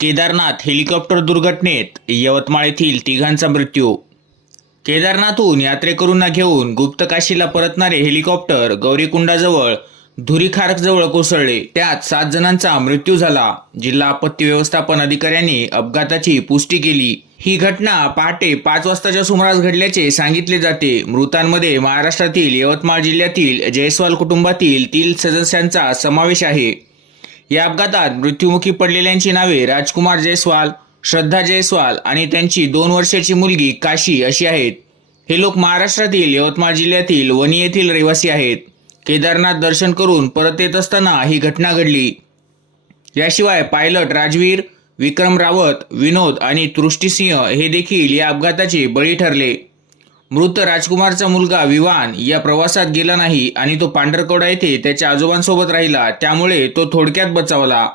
Kedarnath helicopter दुर्घटनेत यवतमाळ येथील तिघांचा मृत्यू. केदारनाथहून यात्रेकरूंना घेऊन गुप्तकाशीला परतणारे हेलिकॉप्टर गौरीकुंडाजवळ धुरीखारकजवळ कोसळले. त्यात सात जणांचा मृत्यू झाला. जिल्हा आपत्ती व्यवस्थापन अधिकाऱ्यांनी अपघाताची पुष्टी केली. ही घटना पहाटे पाच वाजताच्या सुमारास घडल्याचे सांगितले जाते. मृतांमध्ये महाराष्ट्रातील यवतमाळ जिल्ह्यातील जयस्वाल कुटुंबातील तीन सदस्यांचा समावेश आहे. या अपघातात मृत्युमुखी पडलेल्यांची नावे राजकुमार जयस्वाल श्रद्धा जयस्वाल आणि त्यांची दोन वर्षाची मुलगी काशी अशी आहेत. हे लोक महाराष्ट्रातील यवतमाळ जिल्ह्यातील वणी येथील रहिवासी आहेत. केदारनाथ दर्शन करून परत येत असताना ही घटना घडली. याशिवाय पायलट राजवीर विक्रम रावत विनोद आणि तृष्टीसिंह हे देखील या अपघाताचे बळी ठरले. मृत राजकुमारचा मुलगा विवान या प्रवासात गेला नाही आणि तो पांढरकवडा येथे त्याच्या आजोबांसोबत राहिला. त्यामुळे तो थोडक्यात बचावला.